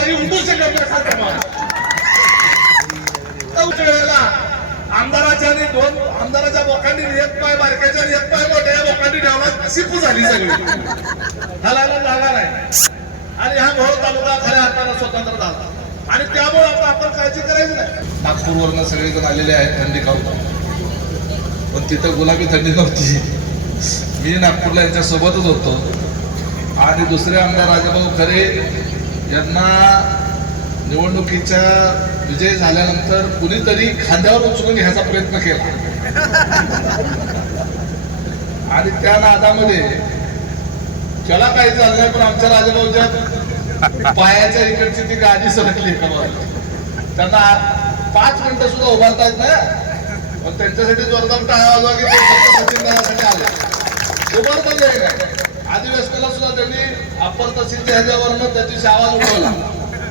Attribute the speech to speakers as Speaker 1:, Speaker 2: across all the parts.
Speaker 1: तरी उठू शकत नसा आमदाराच्या आणि दोन आमदाराच्या बोकांनी एक पाय बारक्याच्या एक पाय मोठ्या या बोकांनी ठेवला शिपू झाली सगळी. हलायला जागा नाही. आणि हा घोळ तालुका खऱ्या अर्थानं स्वतंत्र झाला. आणि त्यामुळे आता आपण काळजी करायची नाही. नागपूरवरनं सगळेजण आलेले आहेत थंडी खाऊन. पण तिथं गुलाबी थंडी नव्हती. मी नागपूरला यांच्यासोबतच होतो. आणि दुसरे आमदार राजाभाऊ खरे यांना निवडणुकीच्या विजय झाल्यानंतर कुणीतरी खांद्यावर उचलून घ्यायचा प्रयत्न केला. आणि त्या नादामध्ये त्याला काही चाललंय पण आमच्या राजाभाऊच्या पायाच्या इकडची ती गाडी सरकली त्यांना पाच मिनिटं सुद्धा उभारता येत नाही पण त्यांच्यासाठी जोरदार टाळा वाजवा की ते सचिन दादासाठी आले. उभारता येत अधिवेशनाला सुद्धा त्यांनी अप्पर तहसीलच्या ह्याच्यावरनं त्याची आवाज उठवला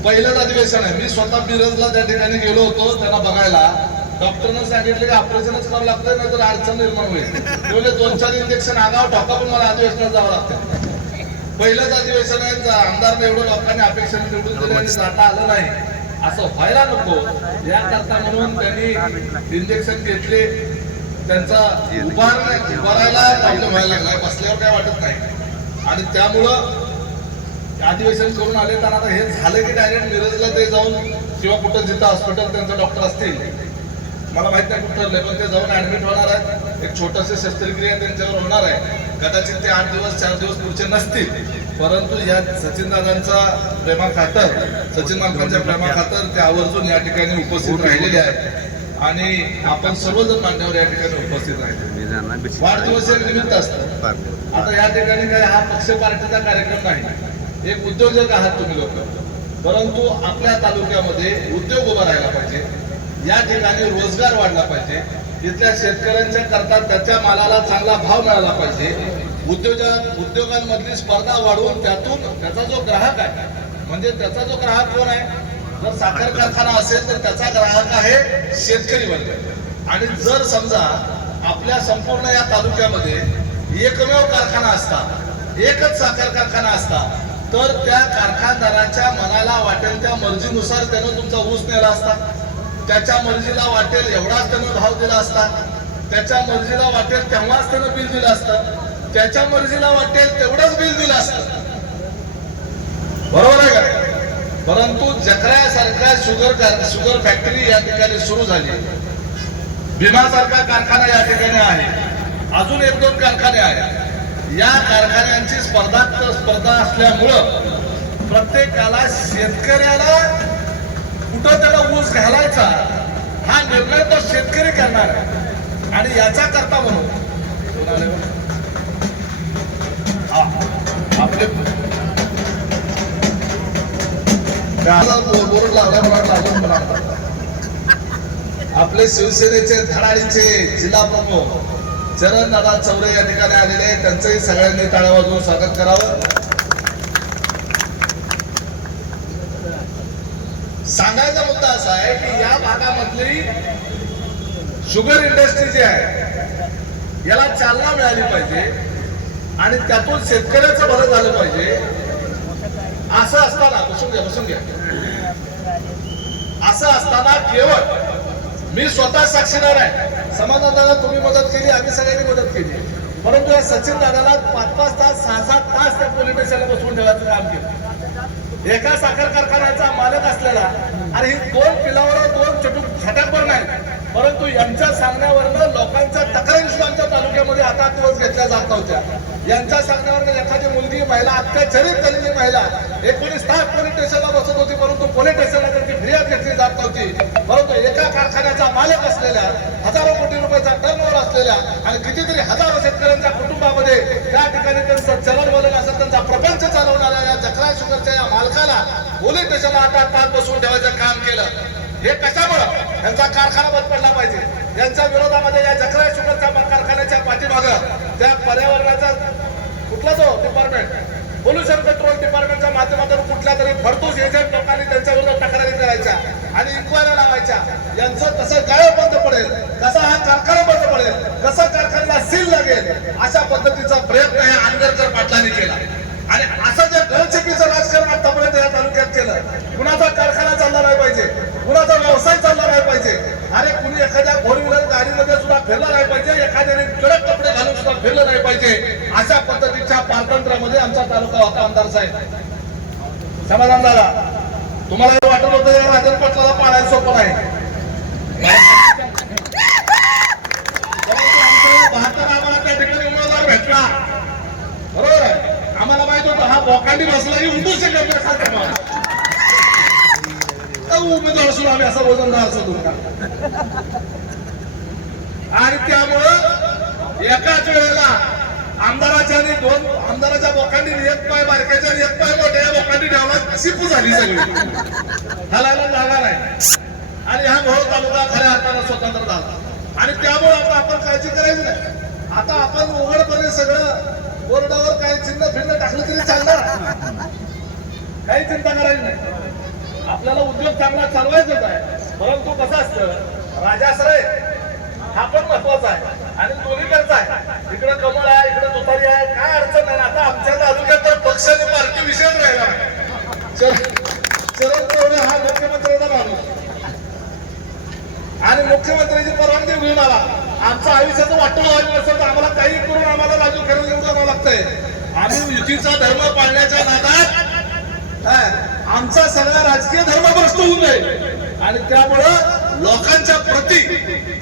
Speaker 1: पहिलंच अधिवेशन आहे. मी स्वतः मिरजला त्या ठिकाणी गेलो होतो त्यांना बघायला. डॉक्टरनं सांगितलं की ऑपरेशनच करावं लागतं नाही तर अडचण निर्माण होईल. म्हणजे दोन चार इंजेक्शन आगाव टाका पण मला अधिवेशनात जावं लागतं पहिलंच अधिवेशन आहे आमदार एवढं लोकांनी अपेक्षा निवडून दिली आणि जाता आलं नाही. असं व्हायला नको. याकरता म्हणून त्यांनी इंजेक्शन घेतले. त्यांचा उभार उभारायला प्रॉब्लेम व्हायला लागला. बसल्यावर काय वाटत नाही. आणि त्यामुळं अधिवेशन करून आले तर आता हे झालं की डायरेक्ट मिरजला ते जाऊन किंवा कुठं जिथं हॉस्पिटल त्यांचा डॉक्टर असतील. मला माहीत नाही कुठं पण ते जाऊन ऍडमिट होणार आहेत. एक छोटस शस्त्रक्रिया त्यांच्यावर होणार आहे. कदाचित ते आठ दिवस चार दिवस पुढचे नसतील. परंतु या सचिन दादांचा प्रेमा खातर सचिन मालकांच्या प्रेमा खातर ते आवर्जून या ठिकाणी उपस्थित राहिलेले आहेत. आणि आपण सर्वजण मान्यवर या ठिकाणी उपस्थित राहिले वाढदिवस निमित्त असतं. आता या ठिकाणी काय हा पक्ष पार्टीचा कार्यक्रम नाही. एक उद्योजक आहात तुम्ही लोक. परंतु आपल्या तालुक्यामध्ये उद्योग उभा राहिला पाहिजे. या ठिकाणी रोजगार वाढला पाहिजे. तिथल्या शेतकऱ्यांच्या करता त्याच्या मालाला चांगला भाव मिळाला पाहिजे. उद्योजक उद्योगांमधली स्पर्धा वाढवून त्यातून त्याचा जो ग्राहक आहे म्हणजे त्याचा जो ग्राहक कोण आहे? जर साखर कारखाना असेल तर त्याचा ग्राहक आहे शेतकरी वर्ग. आणि जर समजा आपल्या संपूर्ण या तालुक्यामध्ये एकमेव कारखाना असता एकच साखर कारखाना असता तर त्या कारखानदाराच्या मनाला वाटेल त्या मर्जीनुसार त्यानं तुमचा ऊस नेला असता. त्याच्या मर्जीला वाटेल एवढाच त्यानं भाव दिला असता. त्याच्या मर्जीला वाटेल तेव्हाच त्यानं बिल दिलं असतं. त्याच्या मर्जीला वाटेल तेवढंच बिल दिलं असतं. बरोबर आहे का परंतु जकरासारख्या शुगर कार- शुगर फॅक्टरी या ठिकाणी सुरू झाली. भीमासारखा कारखाना या ठिकाणी आहे. अजून एक दोन कारखाने आहेत. या कारखान्यांची स्पर्धा स्पर्धा असल्यामुळं प्रत्येकाला शेतकऱ्याला कुठं त्याला ऊस घालायचा हा निर्णय तो शेतकरी करणार आहे. आणि याचा करता म्हणून आपले आपले शिवसेनेचे धडाळीचे जिल्हा प्रमुख चरण दादा चौरे या ठिकाणी आलेले आहेत. त्यांचंही सगळ्यांनी टाळ्या वाजवून स्वागत करावं. सांगायचा मुद्दा असा आहे की या भागामधली शुगर इंडस्ट्री जी आहे याला चालना मिळाली पाहिजे आणि त्यातून शेतकऱ्याचं भलं झालं पाहिजे असं असताना बसून घ्या बसून घ्या. असं असताना केवळ मी स्वतः साक्षीदार आहे. समाजाला तुम्ही मदत केली आम्ही सगळ्यांनी मदत केली. परंतु या सचिन दादाला पाच पाच तास सहा सात तास त्या पोलीस स्टेशनला बसवून ठेवायचं काम केलं. एका साखर कारखान्याचा मालक असलेला आणि ही दोन पिलावर दोन चटूक छटाकवर नाही. परंतु यांच्या सांगण्यावरनं लोकांच्या तक्रारी सुद्धा आमच्या तालुक्यामध्ये आता दिवस घेतल्या जात नव्हत्या. यांच्या सांगण्यावरनं एखादी मुलगी महिला अत्याचारित झालेली महिला एकोणीस तास पोलीस स्टेशनला बसत होती परंतु पोलीस स्टेशनला त्यांची फिर्याद घेतली जात नव्हती. परंतु एका कारखान्याचा मालक असलेल्या हजारो कोटी रुपयाचा टर्नओव्हर असलेल्या आणि कितीतरी हजारो शेतकऱ्यांच्या कुटुंबामध्ये त्या ठिकाणी त्यांचं चलन वलन असं त्यांचा प्रपंच चालवणाऱ्या या जकरा शुगरच्या या मालकाला पोलीस स्टेशनला आठ आठ तास बसवून ठेवायचं काम केलं. हे कशामुळं? यांचा कारखाना बंद पडला पाहिजे. यांच्या विरोधामध्ये या जकरा शुगरच्या कारखान्याच्या पाठीमागं त्या पर्यावरणाचा कुठला जो डिपार्टमेंट पोल्युशन कंट्रोल डिपार्टमेंटच्या माध्यमातून कुठल्या तरी भरतूस एजंट लोकांनी त्यांच्या विरोधात तक्रारी करायच्या आणि इन्क्वायरी लावायच्या. यांचं कसं गाळं बंद पडेल. कसा हा कारखाना बंद पडेल? कसा कारखान्याला सील लागेल? अशा पद्धतीचा प्रयत्न हे आंबेडकर पाटलांनी केला. आणि असं जे गळचेपीचं राजकारण आता कुणाचा कारखाना चालला नाही पाहिजे. कुणाचा व्यवसाय चालला नाही पाहिजे. अरे कुणी एखाद्या फोर व्हीलर गाडीमध्ये सुद्धा फिरलं नाही पाहिजे. एखाद्याने कडक कपडे घालून सुद्धा फिरलं नाही पाहिजे. अशा पद्धतीच्या पारतंत्र्यामध्ये आमचा तालुका होता आमदार साहेब. समाधान झाला. तुम्हाला हे वाटत होतं या राजन पाटलाला पाळायला सोपं नाही. आम्हाला माहीत होतं हा बोकांडी बसला की उंटू शकत नाही उमेदवार असून आम्ही असा वजनदार असतो आणि त्यामुळं एकाच वेळेला आमदाराच्या आणि दोन आमदाराच्या बोकांनी एक पाय बारक्याच्या एक पाय मोठ्या या बोकांनी ठेवला शिपू झाली सगळी. हलायला जागा नाही. आणि हा मोहोळ तालुका खऱ्या अर्थानं स्वतंत्र झाला. आणि त्यामुळे आता आपण काळजी करायची नाही. आता आपण उघडपणे सगळं बोर्डावर काही चिन्ह फिन्न टाकलं तरी चालणार. काही चिंता करायची नाही. आपल्याला उद्योग चांगला चालवायचाच आहे. परंतु कसं असतं राजाश्रय हा पण महत्त्वाचा आहे. आणि दोन्हीकडचा आहे. इकडे कमळ आहे इकडे दुपारी आहे. काय अडचण नाही. आता आमच्या तालुक्यात तर पक्ष पार्टी विषयच राहिला शरद पवार हा मुख्यमंत्र्याचा माणूस आणि मुख्यमंत्र्यांची परवानगी घेऊन आला आमचं आयुष्याचं वाटलं व्हायला असेल तर आम्हाला काही करून आम्हाला राजू खरं घेऊन लागतंय. आम्ही युतीचा धर्म पाळण्याच्या नादात आमचा सगळा राजकीय धर्म भ्रष्ट होऊन जाईल. आणि त्यामुळं लोकांच्या प्रती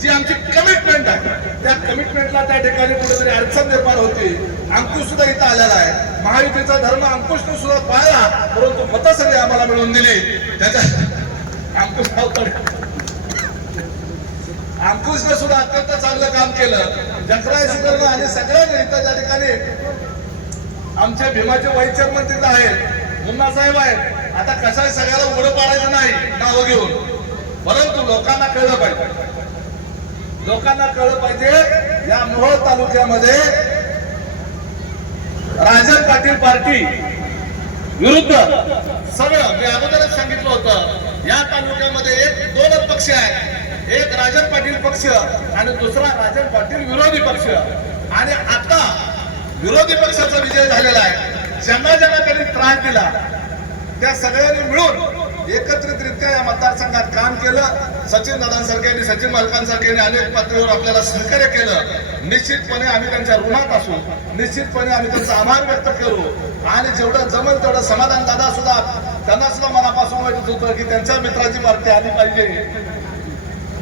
Speaker 1: जी आमची कमिटमेंट आहे त्या कमिटमेंटला त्या ठिकाणी कुठेतरी अडचण निर्माण होती. अंकुश सुद्धा इथं आलेला आहे. महायुतीचा धर्म अंकुशने सुद्धा पाहिला परंतु मतं सगळी आम्हाला मिळवून दिली. त्याच्या अंकुश अंकुशने सुद्धा अत्यंत चांगलं काम केलं. जकरायचं करणं आणि सगळ्यांनी इथं त्या ठिकाणी आमचे भीमाचे वाईस चेअरमन तिथं आहेत. मुन्ना साहेब आहेत आता कसं आहे सगळ्याला उघडं पाडायचं नाही? नाव घेऊन. परंतु लोकांना कळलं पाहिजे. लोकांना कळलं पाहिजे या मोहोळ तालुक्यामध्ये राजन पाटील पार्टी विरुद्ध सगळं मी अगोदरच सांगितलं होतं या तालुक्यामध्ये एक दोनच पक्ष आहेत. एक राजन पाटील पक्ष आणि दुसरा राजन पाटील विरोधी पक्ष. आणि आता विरोधी पक्षाचा विजय झालेला आहे. ज्यांना ज्यांना त्यांनी त्रास दिला त्या सगळ्यांनी मिळून एकत्रितरित्या या मतदारसंघात काम केलं. सचिन दादांसारख्यांनी सचिन मालकांसारख्याने अनेक पातळीवर आपल्याला सहकार्य केलं. निश्चितपणे आम्ही त्यांच्या ऋणात असू. निश्चितपणे आम्ही त्यांचा आभार व्यक्त करू. आणि जेवढं जमेल तेवढं समाधान दादा सुद्धा त्यांना सुद्धा मनापासून वाटत होतं की त्यांच्या मित्राची पार्टी आली पाहिजे.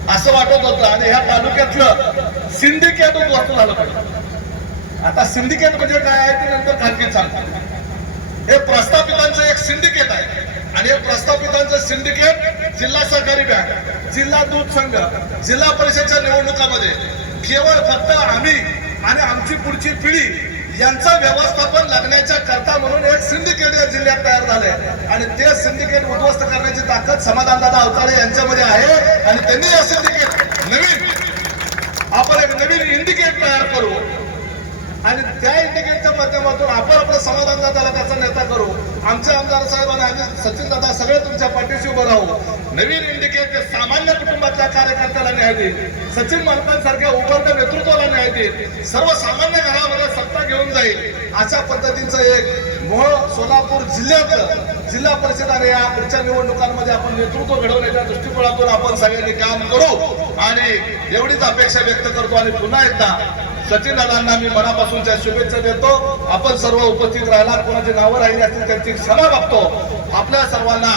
Speaker 1: असं वाटत होतं. आणि ह्या तालुक्यातलं सिंडिकेट वस्तू झालं पाहिजे. आता सिंडिकेट म्हणजे काय आहे ते नंतर खाजगीत सांगतो हे प्रस्थापितांचं एक सिंडिकेट आहे. आणि हे प्रस्थापितांचं सिंडिकेट जिल्हा सहकारी बँक जिल्हा दूध संघ जिल्हा परिषदच्या निवडणुकामध्ये केवळ फक्त आम्ही आणि आमची पुढची पिढी यांचं व्यवस्थापन लागण्याच्या करता म्हणून एक सिंडिकेट या जिल्ह्यात तयार झाले आणि ते सिंडिकेट उद्ध्वस्त करण्याची ताकद समाधानदादा अवतारे यांच्यामध्ये आहे. आणि त्यांनी या सिंडिकेट नवीन आपण एक नवीन इंडिकेट तयार करू. आणि त्या इंडिकेटच्या माध्यमातून आपण आपलं समाधान दादाला त्याचा आमचे आमदार साहेब आणि आम्ही सचिन दादा सगळे तुमच्या पाठीशी उभं राहू. नवीन इंडिकेट सामान्य कुटुंबातल्या कार्यकर्त्याला न्याय देईल सचिन मालकांसारख्या उभरत्या नेतृत्वाला न्याय देईल सर्वसामान्य घरामध्ये सत्ता घेऊन जाईल. अशा पद्धतीचं एक मोह सोलापूर जिल्ह्यात जिल्हा परिषद आणि या पुढच्या निवडणुकांमध्ये आपण नेतृत्व घडवण्याच्या दृष्टिकोनातून आपण सगळ्यांनी काम करू. आणि एवढीच अपेक्षा व्यक्त करतो आणि पुन्हा एकदा सचिन दादांना मी मनापासूनच्या शुभेच्छा देतो. आपण सर्व उपस्थित राहिला कोणाची नावं राहिली असतील त्यांची क्षमा मागतो. आपल्या सर्वांना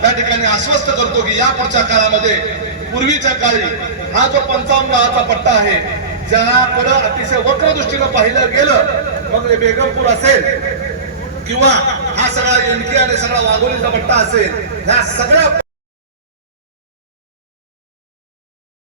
Speaker 1: त्या ठिकाणी आश्वस्त करतो की या पुढच्या काळामध्ये पूर्वीच्या काळी हा जो पंचावन्न गावाचा पट्टा आहे ज्याकडं अतिशय वक्र दृष्टीनं पाहिलं गेलं मग ते बेगमपूर असेल किंवा हा सगळा एनके आणि सगळा वाघोलीचा पट्टा असेल ह्या सगळ्या